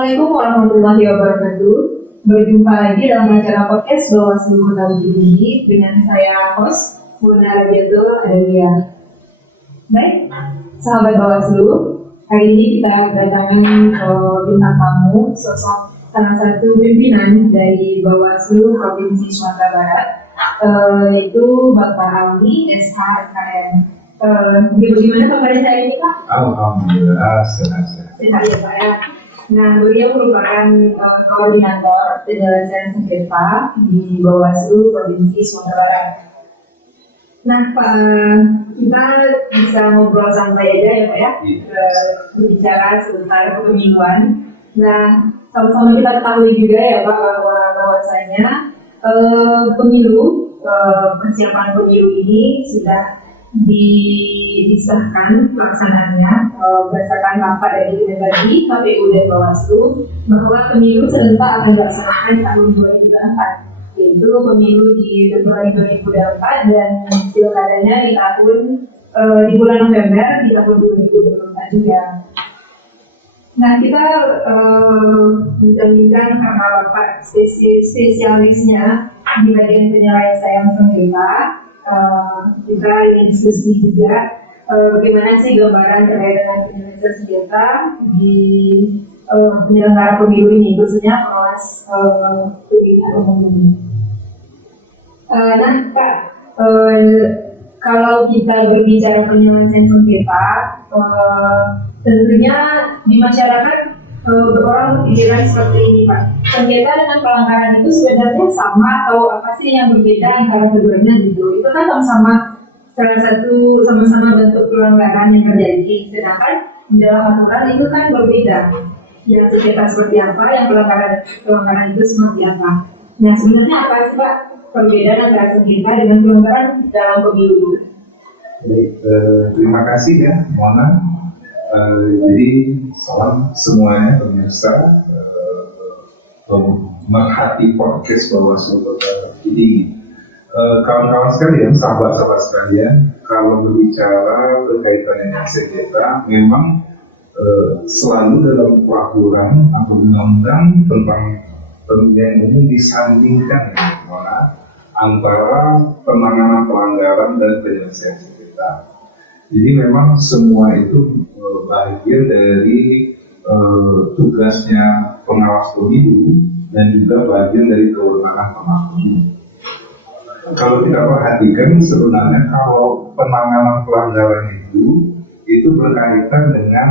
Assalamualaikum warahmatullahi wabarakatuh. Berjumpa lagi dalam acara podcast Bawaslu Kota Bukit Tinggi dengan saya host Muna Rabiatul Adalia. Baik, sahabat Bawaslu, hari ini kita kedatangan bintang tamu, sosok salah satu pimpinan dari Bawaslu Provinsi Sumatera Barat, yaitu Bapak Almi SHMKM. Bagaimana kabarnya hari ini, Pak? Alhamdulillah, sehat. Sehat ya, Pak ya. Nah, beliau merupakan koordinator penyelesaian sengketa di Bawaslu Provinsi Sumatera Barat. Nah, Pak, kita bisa ngobrol santai aja ya, Pak ya, berbicara seputar kepemiluan. Nah, sama-sama kita ketahui juga ya, Pak, bahwasanya pemilu, persiapan pemilu ini sudah disahkan pelaksanaannya berdasarkan rapat dari Kemendagri, KPU dan Bawaslu bahwa pemilu serentak akan dilaksanakan tahun 2024, yaitu pemilu di Februari 2024 dan pilkadanya di bulan November di tahun 2024 juga. Nah, kita bincang-bincang karena Bapak spesialisnya di bagian penyelesaian sengketa. Kita ingin diskusi juga bagaimana sih gambaran terkait dengan penyelesaian sengketa di penyelenggara pemilu ini, khususnya pengawas pemilihan umum ini. Nah, Pak, kalau kita berbicara penyelesaian sengketa, tentunya di masyarakat orang berpikiran seperti ini, Pak. Sengketa dengan pelanggaran itu sebenarnya sama atau apa sih yang berbeda antara keduanya gitu? Itu kan sama-sama bentuk pelanggaran yang terjadi, sedangkan di dalam aturan itu kan berbeda. Yang sengketa seperti apa, yang pelanggaran itu seperti apa. Nah, sebenarnya apa sih, Pak, perbedaan antara sengketa dengan pelanggaran dalam pemilu? Baik, terima kasih ya, Mona. Jadi salam semuanya pemirsa pemerhati podcast Bawaslu Kota Bukit Tinggi. Kawan-kawan sekalian, sahabat-sahabat sekalian, kalau berbicara berkaitan dengan sengketa, memang selalu dalam peraturan atau undang-undang tentang pemilihan umum disandingkan antara penanganan pelanggaran dan penyelesaian sengketa. Jadi memang semua itu bagian dari tugasnya pengawas pemilu dan juga bagian dari kewenangan pemilu. Kalau kita perhatikan sebenarnya kalau penanganan pelanggaran itu berkaitan dengan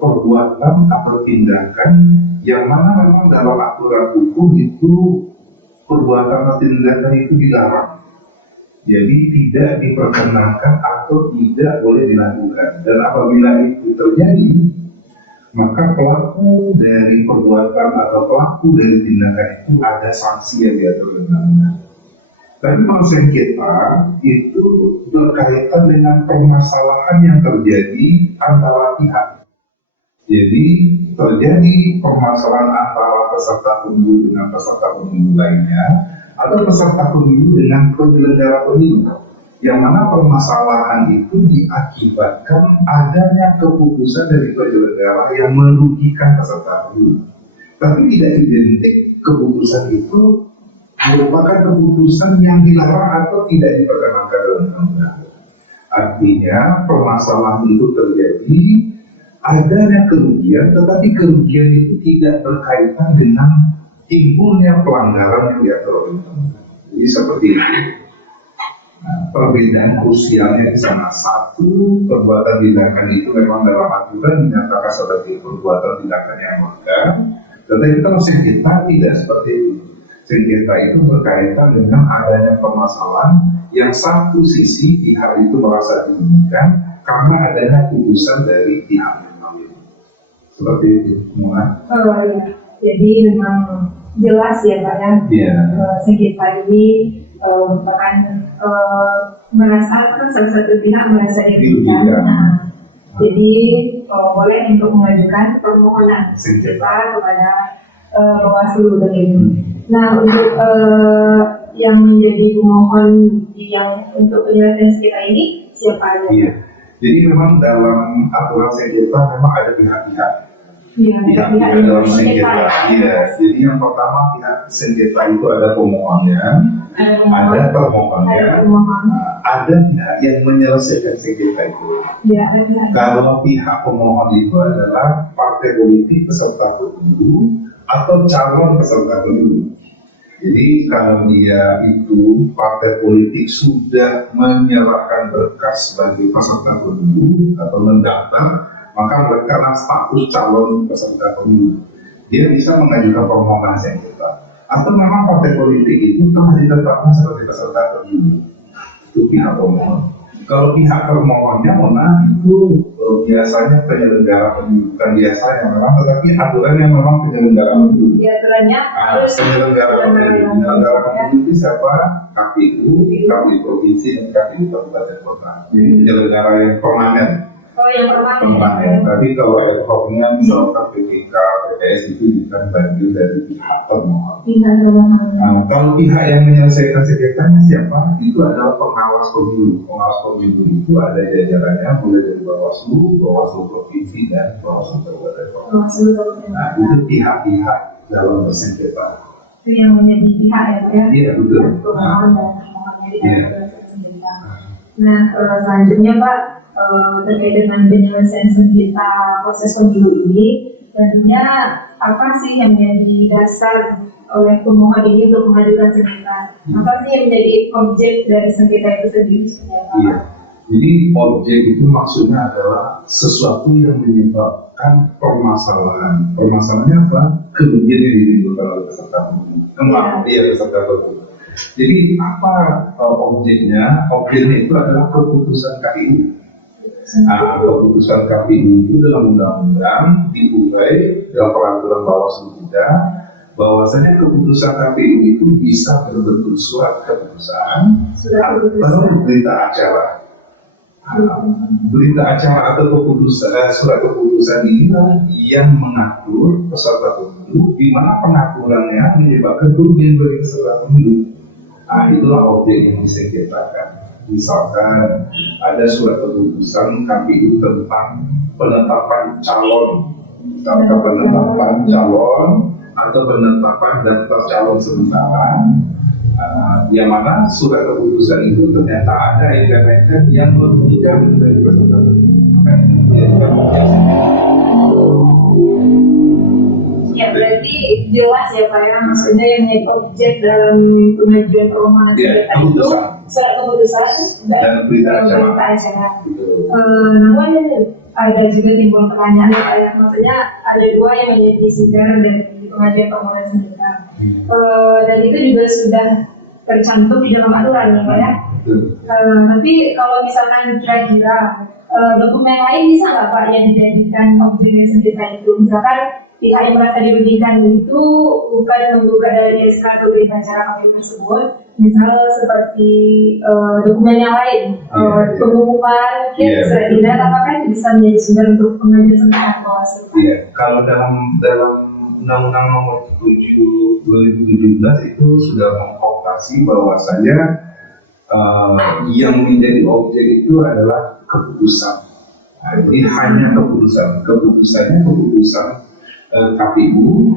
perbuatan atau tindakan yang mana memang dalam aturan hukum itu perbuatan atau tindakan itu dilarang. Jadi tidak diperkenankan atau tidak boleh dilakukan. Dan apabila itu terjadi, maka pelaku dari perbuatan atau pelaku dari tindakan itu ada sanksi yang diatur dalam undang-undang. Tapi kalau sengketa itu berkaitan dengan permasalahan yang terjadi antara pihak. Jadi terjadi permasalahan antara peserta pemilu dengan peserta pemilu lainnya, atau peserta pemilu dengan penyelenggara pemilu, yang mana permasalahan itu diakibatkan adanya keputusan dari penyelenggara yang merugikan peserta pemilu. Tapi tidak identik keputusan itu merupakan keputusan yang dilarang atau tidak diperkenankan dalam undang-undang. Artinya permasalahan itu terjadi adanya kerugian, tetapi kerugian itu tidak berkaitan dengan timbulnya pelanggaran yang diatur oleh undang-undang. Jadi seperti itu. Nah, perbedaan krusialnya di sana, satu, perbuatan tindakan itu memang dalam aturan dinyatakan sebagai perbuatan tindakan yang melanggar, tetapi kalau sengketa tidak seperti itu. Sengketa itu berkaitan dengan adanya permasalahan yang satu sisi pihak itu merasa dirugikan karena adanya putusan dari pihak yang lain. Seperti itu, Mona. Oh iya. Jadi memang jelas ya, Pak ya, sengketa ini merupakan salah satu pihak merasa dirugikan. Jadi boleh untuk mengajukan permohonan sengketa kepada Bawaslu begitu. Nah, untuk yang menjadi pemohon untuk penyelesaian sengketa ini siapa aja? Iya. Jadi memang dalam aturan sengketa memang ada pihak-pihak Iya, pihak-pihak yang dalam bersengketa. sengketa. Iya, jadi yang pertama pihak sengketa itu ada pemohonnya, ada termohonnya, Ada permohonan. ada pihak yang menyelesaikan sengketa itu. Iya, ada pihak. Kalau pihak pemohon itu adalah partai politik peserta pemilu atau calon peserta pemilu. Jadi kalau dia itu partai politik sudah menyerahkan berkas sebagai peserta pemilu atau mendaftar, maka mereka status calon peserta pemilu. Dia bisa mengajukan permohonan sengketa. Atau memang partai politik itu telah ditetapkan sebagai peserta pemilu. Itu pihak pemohon. Kalau pihak termohonnya, itu biasanya penyelenggara pemilu, bukan biasanya memang, tetapi aturannya memang penyelenggara pemilu. Ya, aturannya harus Penyelenggara pemilu itu siapa? KPU, KPU provinsi, dan KPU kabupaten kota. Jadi penyelenggara yang permanen. Oh, yang permanen. Tapi kalau ad hocnya misalkan PPK, PPS itu bukan bagian dari pihak termohon. Pihak termohon. Kalau pihak yang menyelesaikan sengketanya siapa? Itu adalah pengawas pemilu. Pengawas pemilu itu ada jajarannya mulai dari Bawaslu, Bawaslu provinsi, dan Bawaslu kabupaten kota. Nah, itu pihak-pihak dalam bersengketa. Itu yang menjadi pihak ya? Iya, betul. Pemohon dan pemohonnya di dalam proses sengketa. Nah, selanjutnya Pak, terkait dengan penyelesaian sengketa proses pemilu ini, tentunya apa sih yang menjadi dasar oleh pemohon ini untuk mengajukan sengketa? Apa sih yang menjadi objek dari sengketa itu sendiri? Iya. Jadi objek itu maksudnya adalah sesuatu yang menyebabkan permasalahan. Permasalahannya apa? Kerugian yang ditimbulkan oleh peserta pemilu. Peserta pemilu. Jadi apa objeknya? Objeknya itu adalah keputusan KPU. Nah, keputusan KPU itu dalam undang-undang diurai dalam peraturan Bawaslu kita, bahwasanya keputusan KPU itu bisa berbentuk surat keputusan atau berita acara. Berita acara atau keputusan, surat keputusan inilah yang mengatur peserta pemilu, di mana pengaturannya menyebabkan kerugian bagi peserta pemilu. Nah, itulah objek yang disengketakan. Misalkan ada surat keputusan KPU tentang penetapan calon, atau penetapan calon atau penetapan daftar calon sementara, yang mana surat keputusan itu ternyata ada elemen yang merugikan dari peserta pemilu. Ya, berarti jelas ya Pak ya, maksudnya yang menjadi objek dalam pengajuan permohonan sengketa itu surat keputusan dan berita acara. Namun ada juga timbul pertanyaan Pak ya, maksudnya ada dua yang menjadi sumber dari pengajuan permohonan sengketa. Dan itu juga sudah tercantum di dalam aturan ya Pak ya. Tapi kalau misalkan kira-kira dokumen lain bisa nggak Pak yang dijadikan objek dari sengketa itu? Misalkan pihak yang merasa dirugikan itu bukan menggugat dari SK atau berita acara KPU tersebut, misalnya seperti dokumen yang lain, pengumuman, surat edaran, apakah bisa menjadi sumber untuk pengajuan sengketa Bawaslu? Iya, kalau dalam Undang-Undang Nomor 7 2017 itu sudah mengkooptasi bahwasanya yang menjadi objek itu adalah keputusan. Nah, jadi hanya keputusannya keputusan KPU,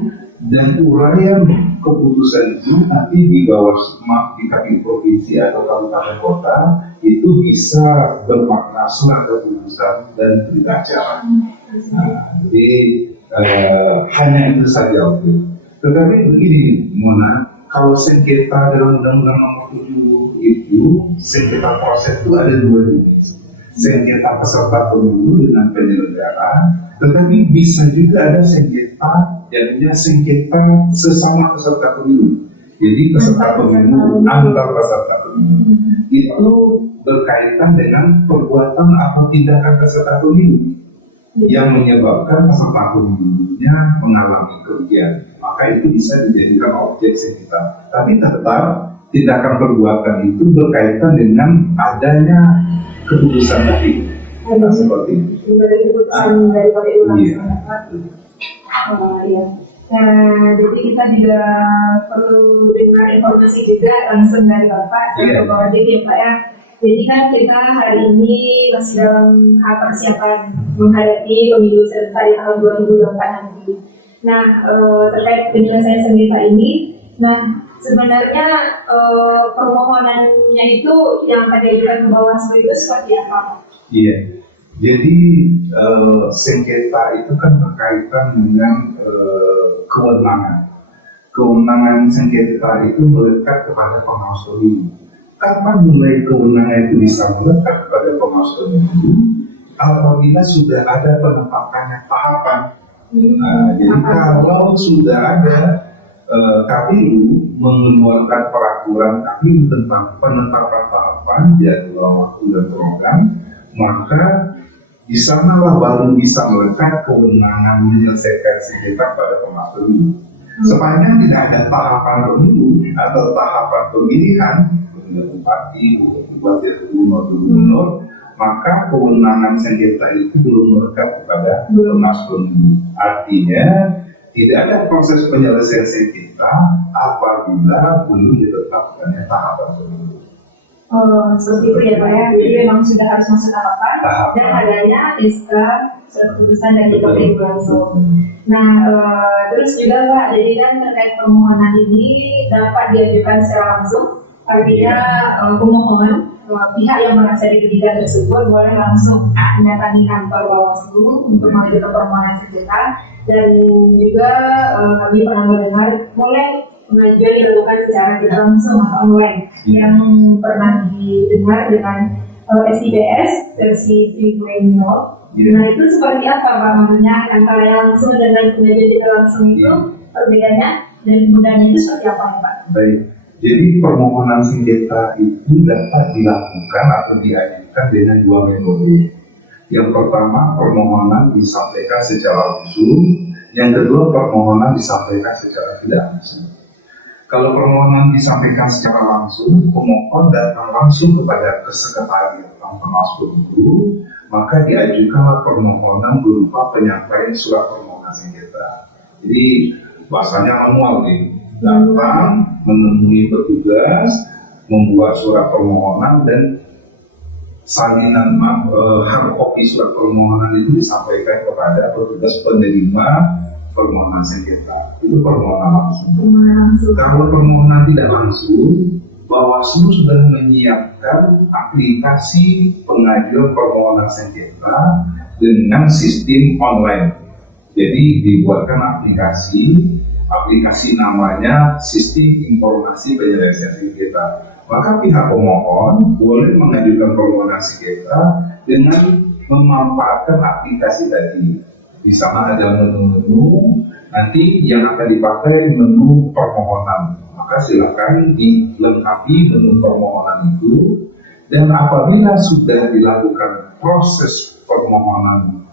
dan uraian keputusan itu nanti di di KPU provinsi atau kabupaten kota itu bisa bermakna surat keputusan dan berita acara. Jadi hanya itu saja. Tetapi begini Mona, kalau sengketa dalam Undang-Undang Nomor 7 itu sengketa proses itu ada dua jenis. Sengketa peserta pemilu dengan penyelenggara, tetapi bisa juga ada sengketa jadinya sengketa sesama peserta pemilu. Jadi peserta pemilu antar peserta pemilu itu berkaitan dengan perbuatan atau tindakan peserta pemilu yang menyebabkan peserta pemilunya mengalami kerugian. Maka itu bisa dijadikan objek sengketa. Tapi tetap tindakan perbuatan itu berkaitan dengan adanya keputusan tadi. Seperti itu. Keputusan dari KPU langsung. Iya. Jadi kita juga perlu dengar informasi juga langsung dari Bapak atau Pak Dik ya Pak ya. Jadi kan kita hari ini masih dalam tahap persiapan menghadapi pemilu serentak di tahun 2024 nanti. Nah, terkait penyelesaian sengketa ini, nah sebenarnya permohonannya itu yang akan diajukan ke Bawaslu itu seperti apa? Iya, jadi sengketa itu kan berkaitan dengan kewenangan. Kewenangan sengketa itu melekat kepada pengawas pemilu. Kapan mulai kewenangan itu bisa melekat kepada pengawas pemilu? Apabila sudah ada penetapannya tahapan. Nah, jadi kalau sudah ada KPU mengeluarkan peraturan KPU tentang penetapan tahapan jadwal waktu dan program, maka di sanalah baru bisa melekat kewenangan menyelesaikan sengketa pada pengawas pemilu. Sepanjang tidak ada tahapan pemilu atau tahapan pemilihan bupati, bupati gubernur, maka kewenangan sengketa itu belum melekat kepada pengawas pemilu. Artinya tidak ada proses penyelesaian sengketa apabila belum ditetapkannya tahapan pemilu. Seperti itu ya Pak ya. Jadi memang sudah harus masuk tahapan dan adanya SK surat keputusan dari KPU langsung. Nah, terus juga Pak, jadi kan terkait permohonan ini dapat diajukan secara langsung. Artinya pemohon pihak yang merasa dirugikan tersebut boleh langsung mendatangi kantor Bawaslu untuk mengajukan permohonan sengketa, dan juga kami pernah mendengar boleh pengajuan dilakukan secara tidak langsung atau online yang pernah didengar dengan SIPS versi 3.0. Nah itu seperti apa Pak, maksudnya antara yang langsung dengan pengajuan tidak langsung itu perbedaannya dan kemudahannya itu seperti apa Pak? Baik. Jadi permohonan sengketa itu dapat dilakukan atau diajukan dengan dua metode. Yang pertama, permohonan disampaikan secara langsung. Yang kedua, permohonan disampaikan secara tidak langsung. Kalau permohonan disampaikan secara langsung, pemohon datang langsung kepada sekretariat pengawas pemilu, maka diajukanlah permohonan berupa penyampaian surat permohonan sengketa. Jadi bahasanya manual nih. Datang menemui petugas, membuat surat permohonan, dan salinan hard copy surat permohonan itu disampaikan kepada petugas penerima permohonan sengketa. Itu permohonan langsung. Kalau permohonan tidak langsung, Bawaslu sudah menyiapkan aplikasi pengajuan permohonan sengketa dengan sistem online. Jadi dibuatkan aplikasi namanya Sistem Informasi Penyelesaian Sengketa. Maka pihak pemohon boleh mengajukan permohonan sengketa dengan memanfaatkan aplikasi tadi. Di sana ada menu-menu, nanti yang akan dipakai menu permohonan. Maka silakan dilengkapi menu permohonan itu, dan apabila sudah dilakukan proses permohonan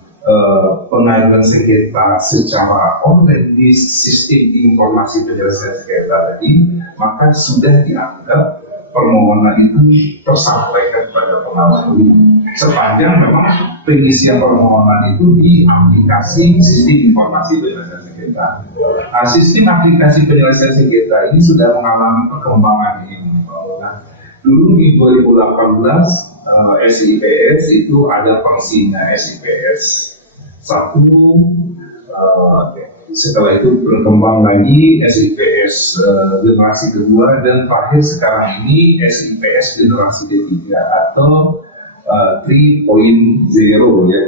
pengajuan sengketa secara online di sistem informasi penyelesaian sengketa tadi, maka sudah dianggap permohonan itu tersampaikan pada pengawas pemilu. Sepanjang memang pengisian permohonan itu di aplikasi sistem informasi penyelesaian sengketa. Nah, sistem aplikasi penyelesaian sengketa ini sudah mengalami perkembangan ini. Nah, dulu di 2018 SIPS itu ada fungsinya SIPS 1, setelah itu berkembang lagi SIPS generasi kedua, dan terakhir sekarang ini SIPS generasi ketiga atau 3.0 ya,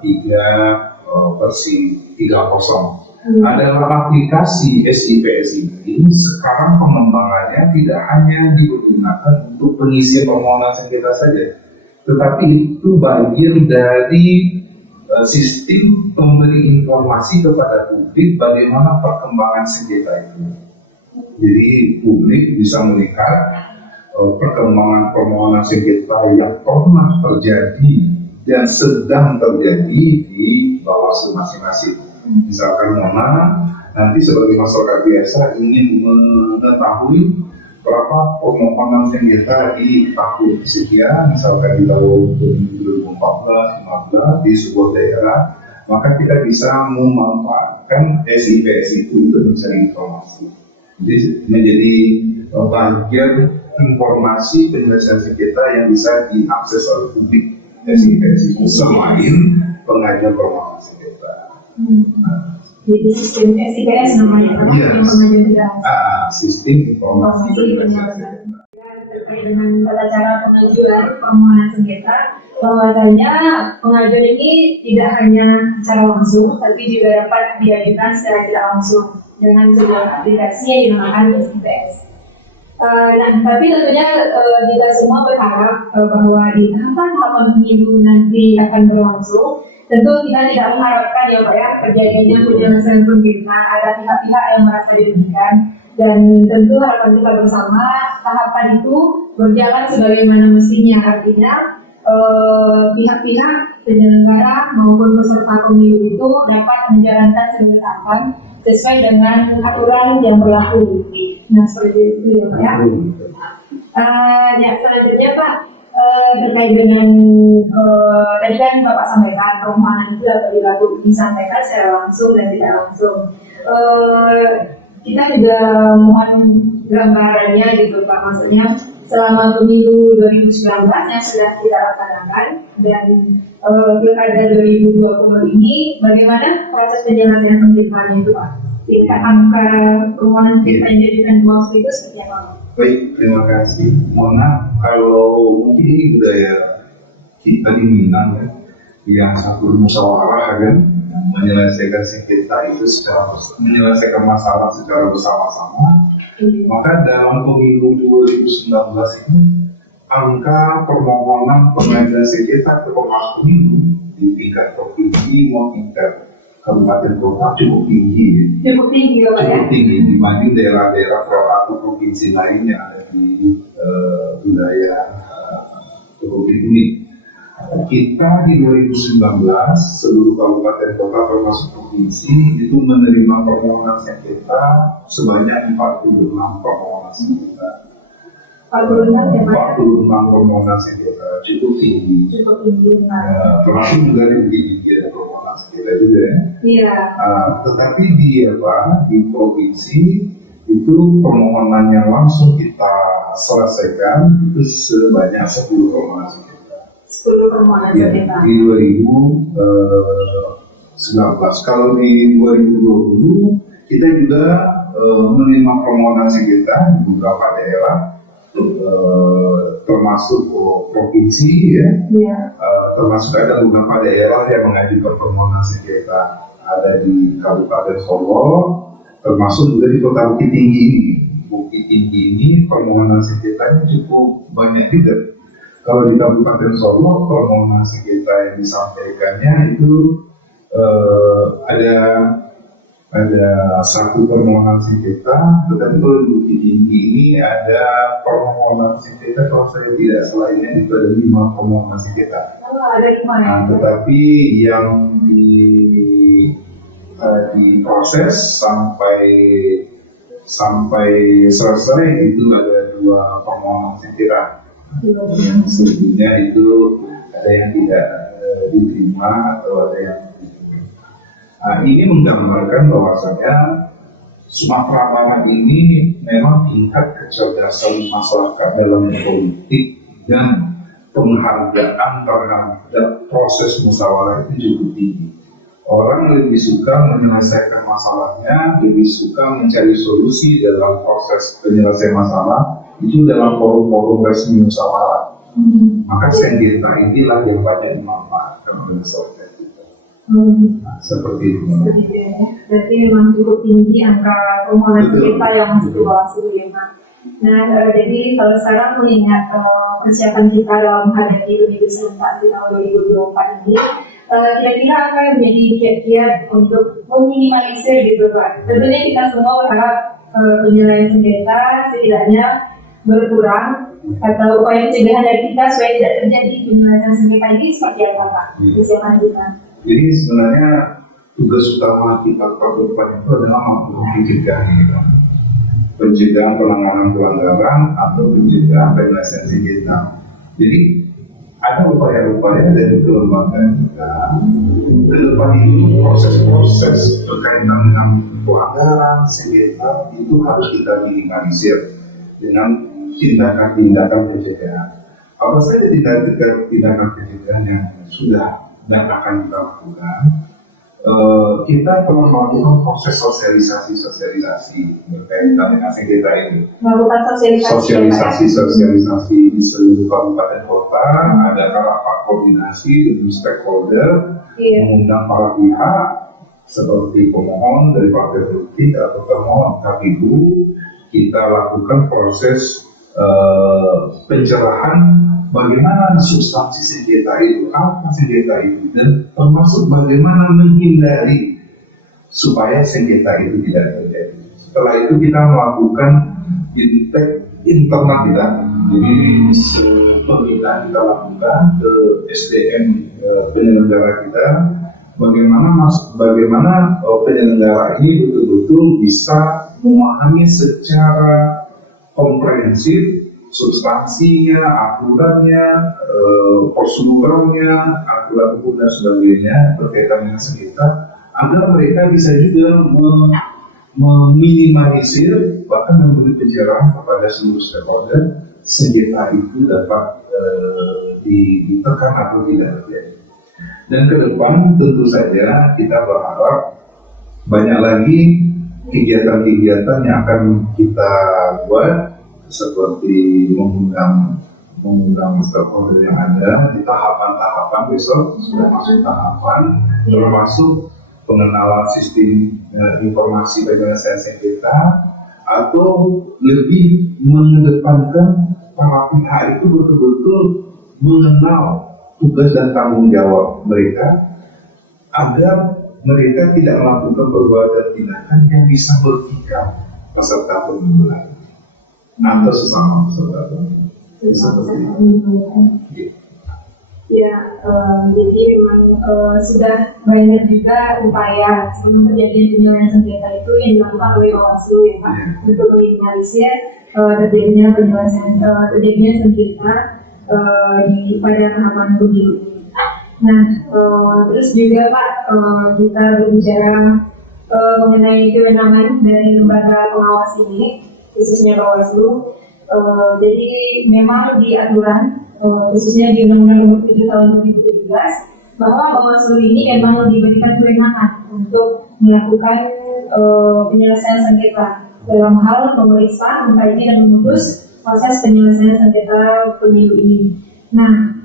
3 versi 3.0. Adalah aplikasi SIPS ini sekarang pengembangannya tidak hanya digunakan untuk pengisian permohonan sengketa saja, tetapi itu bagian dari sistem memberi informasi kepada publik bagaimana perkembangan sengketa itu. Jadi publik bisa melihat perkembangan permohonan sengketa yang pernah terjadi dan sedang terjadi di Bawaslu masing-masing. Misalkan nanti sebagai masyarakat biasa ingin mengetahui berapa permohonan sengketa di tahun sekian, misalkan di tahun 2014-15 di sebuah daerah, maka kita bisa memanfaatkan SIPS itu untuk mencari informasi. Jadi menjadi bagian informasi penyelesaian sengketa yang bisa diakses oleh publik SIPS selain pengajuan permohonan sengketa. Jadi sistem SIPS namanya apa? Yes. Yang pengajuan tidak Sistem informasi penyelesaian sengketa. terkait dengan tata cara pengajuan permohonan sengketa, bahwasanya pengajuan ini tidak hanya secara langsung, tapi juga dapat diajukan secara tidak langsung dengan sebuah aplikasi yang dinamakan SIPS. Nah, tapi tentunya kita semua berharap bahwa di tahapan pemilu nanti akan berlangsung, tentu kita tidak mengharapkan ya Pak ya terjadinya penyelesaian sengketa, ada pihak-pihak yang merasa dirugikan, dan tentu harapan kita bersama tahapan itu berjalan sebagaimana mestinya, artinya pihak-pihak penyelenggara maupun peserta pemilu itu dapat menjalankan seluruh tahapan sesuai dengan aturan yang berlaku. Nah, seperti itu ya Pak ya. Ya, selanjutnya Pak, terkait dengan tadi kan Bapak sampaikan permohonan itu dapat disampaikan secara langsung dan tidak langsung. Kita juga mohon gambarannya gitu Pak, maksudnya selama pemilu 2019 yang sudah kita laksanakan dan pilkada 2020 ini, bagaimana proses penyelesaian sengketanya itu Pak? Tingkat angka permohonan sengketa yang diajukan ke Bawaslu itu seperti apa? Baik, terima kasih. Mohon maaf kalau mungkin ini budaya kita di Minang ya, yang satu musyawarah kan, menyelesaikan sengketa itu menyelesaikan masalah secara bersama-sama. Maka dalam pemilu 2019 itu angka permohonan pengajuan sengketa ke Komnas Pemilu di tingkat provinsi maupun tingkat kabupaten kota cukup tinggi. Cukup tinggi ya Pak ya? Cukup tinggi dibanding daerah-daerah atau provinsi lain yang ada di wilayah provinsi ini. Kita di 2019 seluruh kabupaten kota termasuk provinsi itu menerima permohonan sengketa sebanyak 46 permohonan sengketa. 46 ya Pak? 46 permohonan sengketa cukup tinggi. Cukup tinggi Pak. Termasuk juga di tinggi ada permohonan sengketa juga ya. Iya. Tetapi di provinsi itu permohonan yang langsung kita selesaikan itu sebanyak 10 permohonan sengketa. 10 permohonan sengketa. Di 2019. Kalau di 2020 kita juga menerima permohonan sengketa di beberapa daerah, termasuk provinsi ya. Termasuk ada beberapa daerah yang mengajukan permohonan sengketa. Ada di Kabupaten Solo, termasuk juga di Kota Bukit Tinggi ini. Bukit Tinggi ini permohonan sengketanya cukup banyak juga. Kalau di Kabupaten Solo, permohonan sengketa yang disampaikannya itu ada satu permohonan sengketa, tetapi kalau di Bukit Tinggi ini ada permohonan sengketa, kalau saya tidak salahnya itu ada 5 permohonan sengketa. Ada 5 ya? Tetapi yang diproses sampai selesai itu ada 2 permohonan sengketa. Yang sebelumnya itu ada yang tidak diterima atau ada yang diterima. Ini menggambarkan bahwasanya Sumatera Barat ini memang tingkat kecerdasan masyarakat dalam politik dan penghargaan terhadap proses musyawarah itu cukup tinggi. Orang lebih suka menyelesaikan masalahnya, lebih suka mencari solusi dalam proses penyelesaian masalah itu dalam forum-forum resmi musyawarah. Maka sengketa inilah yang banyak dimanfaatkan oleh masyarakat kita. Seperti itu. Berarti memang cukup tinggi angka permohonan sengketa yang masuk ke Bawaslu ya Pak. Nah, jadi kalau sekarang mengingat persiapan kita dalam menghadapi pemilu serentak di tahun 2024 ini, kira-kira apa yang menjadi kiat-kiat untuk meminimalisir gitu Pak? Tentunya kita semua berharap penyelesaian sengketa setidaknya berkurang, atau upaya pencegahan dari kita supaya tidak terjadi penyelesaian sengketa ini seperti apa Pak? Persiapan kita. Jadi sebenarnya tugas utama kita ke depan itu adalah mencegah pencegahan penanganan pelanggaran atau pencegahan penyelesaian sengketa. Jadi ada upaya-upaya dari kelembagaan kita ke depan itu proses-proses berkaitan dengan pelanggaran sengketa itu harus kita minimalisir dengan tindakan-tindakan pencegahan. Apa saja tindakan pencegahan yang sudah dan akan kita lakukan? Kita perlu melakukan proses sosialisasi berkaitan dengan sengketa ini. Melakukan Sosialisasi di seluruh kabupaten kota, ada rapat koordinasi dengan stakeholder, mengundang para pihak seperti pemohon dari partai politik atau termohon KPU. Kita lakukan proses pencerahan bagaimana substansi sengketa itu, apa sengketa itu, dan termasuk bagaimana menghindari supaya sengketa itu tidak terjadi. Setelah itu kita melakukan internal kita, jadi pemerintah kita lakukan ke SDM penyelenggara kita, bagaimana penyelenggara ini betul-betul bisa memahami secara komprehensif substansinya, aturannya, prosedurnya, aturan hukum dan sebagainya berkaitan dengan sengketa, agar mereka bisa juga meminimalisir bahkan memberi pencerahan kepada seluruh stakeholder sengketa itu dapat ditekan atau tidak terjadi. Dan ke depan tentu saja kita berharap banyak lagi kegiatan-kegiatan yang akan kita buat, seperti mengundang stakeholder yang ada di tahapan-tahapan besok sudah masuk tahapan, termasuk pengenalan sistem informasi penyelesaian sengketa, atau lebih mengedepankan para pihak itu betul-betul mengenal tugas dan tanggung jawab mereka agar mereka tidak melakukan perbuatan tindakan yang bisa merugikan peserta pemilu lain atau sesama peserta pemilu. Seperti itu. Ya, jadi memang sudah banyak juga upaya sebelum terjadi penyelesaian sengketa itu yang dilakukan oleh Bawaslu ya Pak, untuk meminimalisir terjadinya sengketa pada tahapan pemilu. Nah, terus juga Pak, kita berbicara mengenai kewenangan dari lembaga pengawas ini, khususnya Bawaslu. Jadi memang di aturan, khususnya di Undang-Undang Nomor 7 Tahun 2017, bahwa Bawaslu ini memang diberikan kewenangan untuk melakukan penyelesaian sengketa dalam hal memeriksa, mengkaji dan memutus proses penyelesaian sengketa pemilu ini. Nah,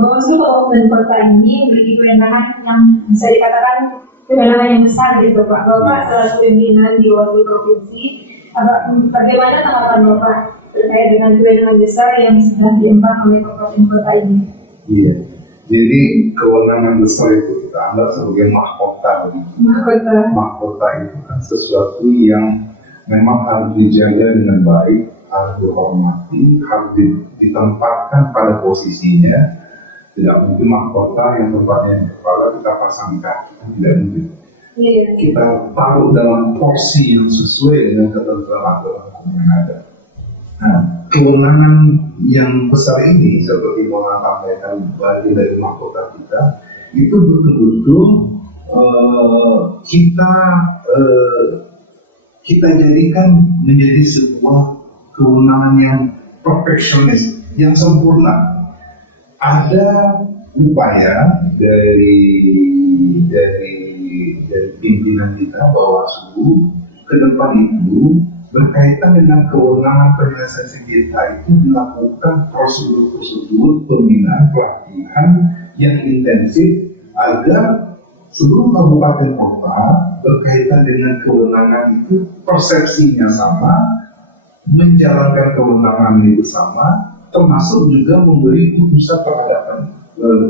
Bawaslu Kabupaten Kota ini memiliki kewenangan yang bisa dikatakan kewenangan yang besar gitu Pak. Bapak selaku pimpinan di Bawaslu Provinsi, bagaimana tanggapan Bapak terkait dengan kewenangan besar yang sudah diemban oleh Kabupaten Kota ini? Iya, jadi kewenangan besar itu kita anggap sebagai mahkota. Mahkota itu kan sesuatu yang memang harus dijaga dengan baik, harus dihormati, harus ditempatkan pada posisinya. Tidak mungkin mahkota yang tempatnya di kepala kita pasang kaki, tidak mungkin. Kita taruh dalam porsi yang sesuai dengan ketentuan aturan hukum yang ada. Nah, kewenangan yang besar ini seperti Mona sampaikan bagian dari mahkota kita, itu betul-betul kita jadikan menjadi sebuah kewenangan yang perfeksionis, yang sempurna. Ada upaya dari pimpinan kita Bawaslu ke depan itu berkaitan dengan kewenangan penyelesaian sengketa itu dilakukan prosedur-prosedur pembinaan pelatihan yang intensif agar seluruh kabupaten kota berkaitan dengan kewenangan itu persepsinya sama, menjalankan kewenangan itu sama, termasuk juga memberi putusan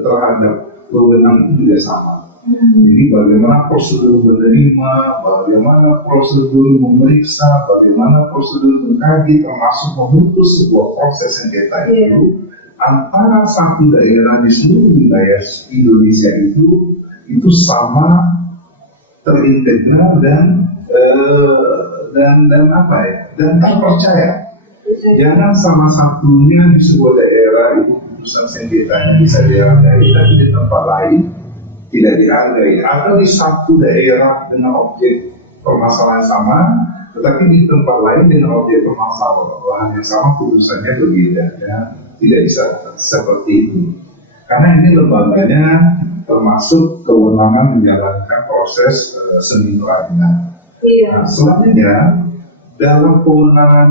terhadap wewenang itu juga sama. Jadi bagaimana prosedur menerima, bagaimana prosedur memeriksa, bagaimana prosedur mengkaji, termasuk memutus sebuah proses sengketa itu antara satu daerah di seluruh wilayah Indonesia itu sama, terintegral dan terpercaya. Jangan sama satunya di sebuah daerah itu putusan sengketanya bisa dihargai, tapi di tempat lain tidak dihargai, atau di satu daerah dengan objek permasalahan sama, Tetapi di tempat lain dengan objek permasalahan yang sama putusannya berbeda, ya. Tidak bisa seperti itu. Karena ini lembaganya termasuk kewenangan menjalankan proses semi peradilan. Iya. Nah, selanjutnya dalam kewenangan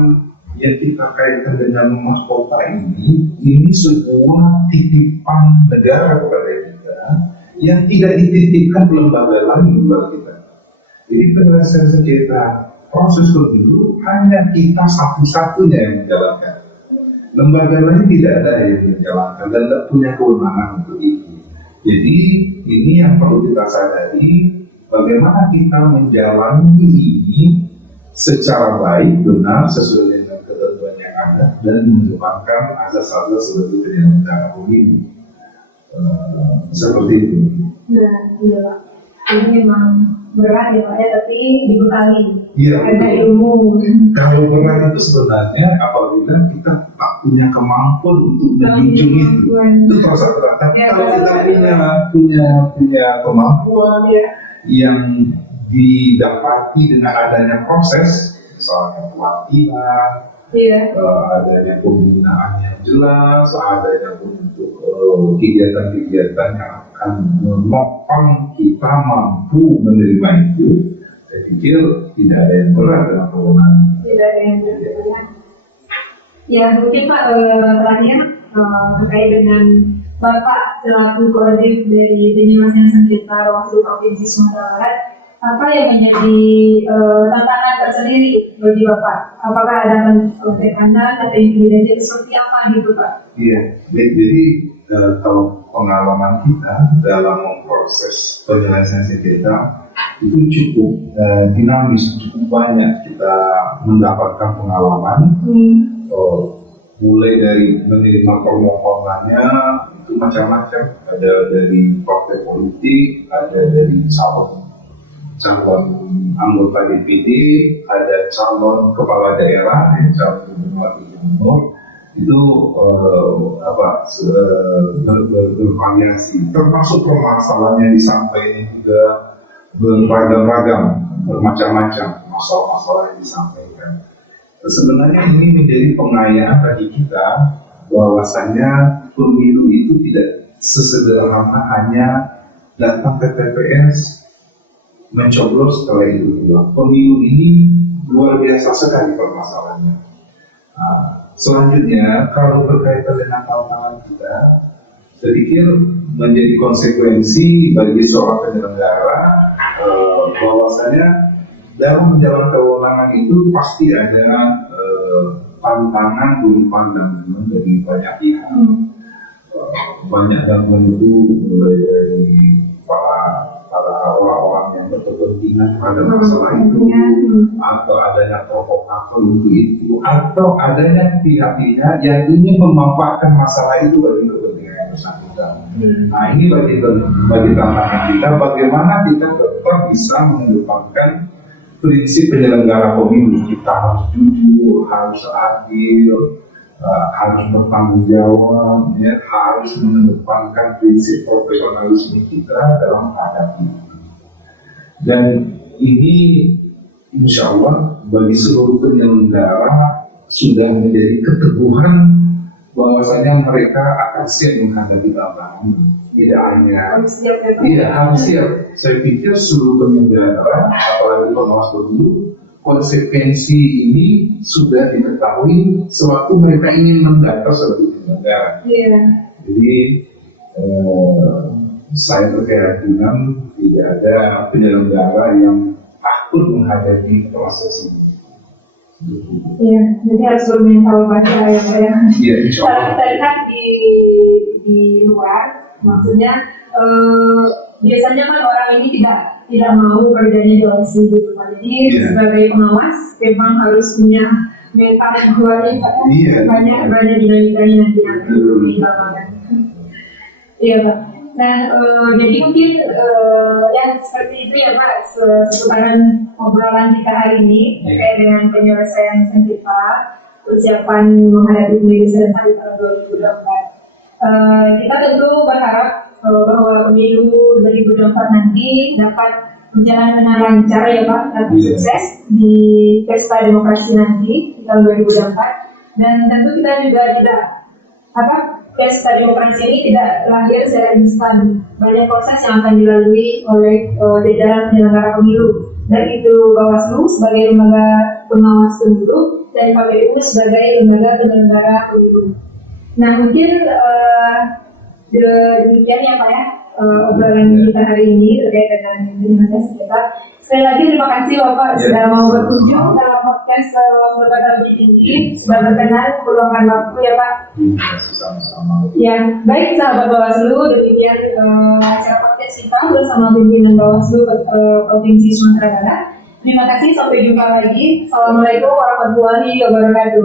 yang kita kaitkan dengan mahkota ini sebuah titipan negara kepada kita yang tidak dititipkan ke lembaga lain kepada kita. Jadi penyelesaian sengketa proses pemilu hanya kita satu-satunya yang menjalankan. Lembaga lain tidak ada yang menjalankan dan tidak punya kewenangan untuk itu. Jadi ini yang perlu kita sadari, bagaimana kita menjalani ini secara baik, benar, sesuai dengan ketentuan yang ada dan mengedepankan azas-azas sebagai penyelenggara pemilu. Seperti itu. Nah, iya Pak. Ini memang berat ya Pak ya, tapi dibekali. Iya. Ada ilmu. Kalau berat itu sebenarnya apabila kita tak punya kemampuan untuk menjunjung itu proses berat. Tapi Ya, kalau kita betul. punya kemampuan Ya. yang didapati dengan adanya proses, misalnya pelatihan, Iya. adanya pembinaan yang jelas, adanya untuk kegiatan-kegiatan yang akan menopang kita mampu menerima itu, saya pikir tidak ada yang berat dalam kewenangan. Tidak ada yang berbeda. Ya mungkin Pak terakhir terkait dengan Bapak selaku koordinator dari penyelesaian sengketa Bawaslu Provinsi Sumatera Barat, apa yang menjadi tantangan tersendiri bagi Bapak? Apakah ada tekanan atau intimidasi seperti apa gitu Pak? Iya, jadi kalau pengalaman kita dalam memproses penyelesaian sengketa itu cukup dinamis, cukup banyak kita mendapatkan pengalaman. Mulai dari menerima permohonannya itu macam-macam, ada dari partai politik, ada dari calon anggota DPD, ada calon kepala daerah, calon gubernur, itu bervariasi, termasuk permasalahan yang disampaikan juga beragam-ragam, bermacam-macam masalah-masalah yang disampaikan. Sebenarnya ini menjadi pengayaan bagi kita bahwasanya pemilu itu tidak sesederhana hanya datang ke TPS mencoblos setelah itu pulang. Pemilu ini luar biasa sekali permasalahannya. Selanjutnya kalau berkaitan dengan tantangan kita, saya pikir menjadi konsekuensi bagi seorang penyelenggara bahwasanya dalam menjalankan kewenangan itu pasti ada tantangan berupa gangguan dari banyak pihak. Banyak gangguan itu mulai dari para orang-orang yang berkepentingan pada masalah itu, atau adanya provokator untuk itu, atau adanya pihak-pihak yang ingin memanfaatkan masalah itu bagi kepentingan yang bersangkutan. Nah ini bagi tantangan kita, bagaimana kita tetap bisa mengedepankan prinsip penyelenggara pemilu. Kita harus jujur, harus adil, harus bertanggung jawab, ya, harus mengedepankan prinsip profesionalisme kita dalam menghadapi. Dan ini insya Allah bagi seluruh penyelenggara sudah menjadi keteguhan bahwasanya mereka akan siap menghadapi tantangan. Tidak hanya harus siap. Saya pikir seluruh penyelenggara, apalagi pengawas pemilu, konsekuensi ini sudah diketahui sewaktu mereka ingin mendaftar sebagai penyelenggara. Jadi saya berkeyakinan tidak ada penyelenggara yang takut menghadapi proses ini. Iya, jadi harus bermental baja ya Pak ya. Iya, insya Kalau Allah. kita lihat di luar, maksudnya biasanya kan orang ini tidak mau kerjanya jauh gitu Pak. Jadi sebagai pengawas memang harus punya mental yang kuat ya Pak. Banyak dinamikanya nanti di lapangan. Iya Pak. Nah, jadi mungkin yang seperti itu ya Pak, seputaran obrolan kita hari ini terkait dengan penyelesaian sengketa, persiapan menghadapi pemilu serentak di tahun 2024. Kita tentu berharap bahwa pemilu 2024 nanti dapat berjalan dengan lancar ya Pak, dan sukses di pesta demokrasi nanti di tahun 2024. Dan tentu kita juga tidak pesta demokrasi ini tidak lahir secara instan. Banyak proses yang akan dilalui oleh jajaran penyelenggara pemilu, baik itu Bawaslu sebagai lembaga pengawas pemilu dan KPU sebagai lembaga penyelenggara pemilu. Nah mungkin demikian ya Pak ya obrolan kita hari ini terkait dengan implementasi kita. Sekali lagi terima kasih Bapak sudah mau berkunjung dalam podcast Lembaga Uji Tinggi, sudah berkenan meluangkan waktu ya Pak. Sama-sama. Ya, baik sahabat Bawaslu, demikian acara podcast kita bersama pimpinan Bawaslu Provinsi Sumatera Barat. Terima kasih, sampai jumpa lagi. Assalamualaikum warahmatullahi wabarakatuh.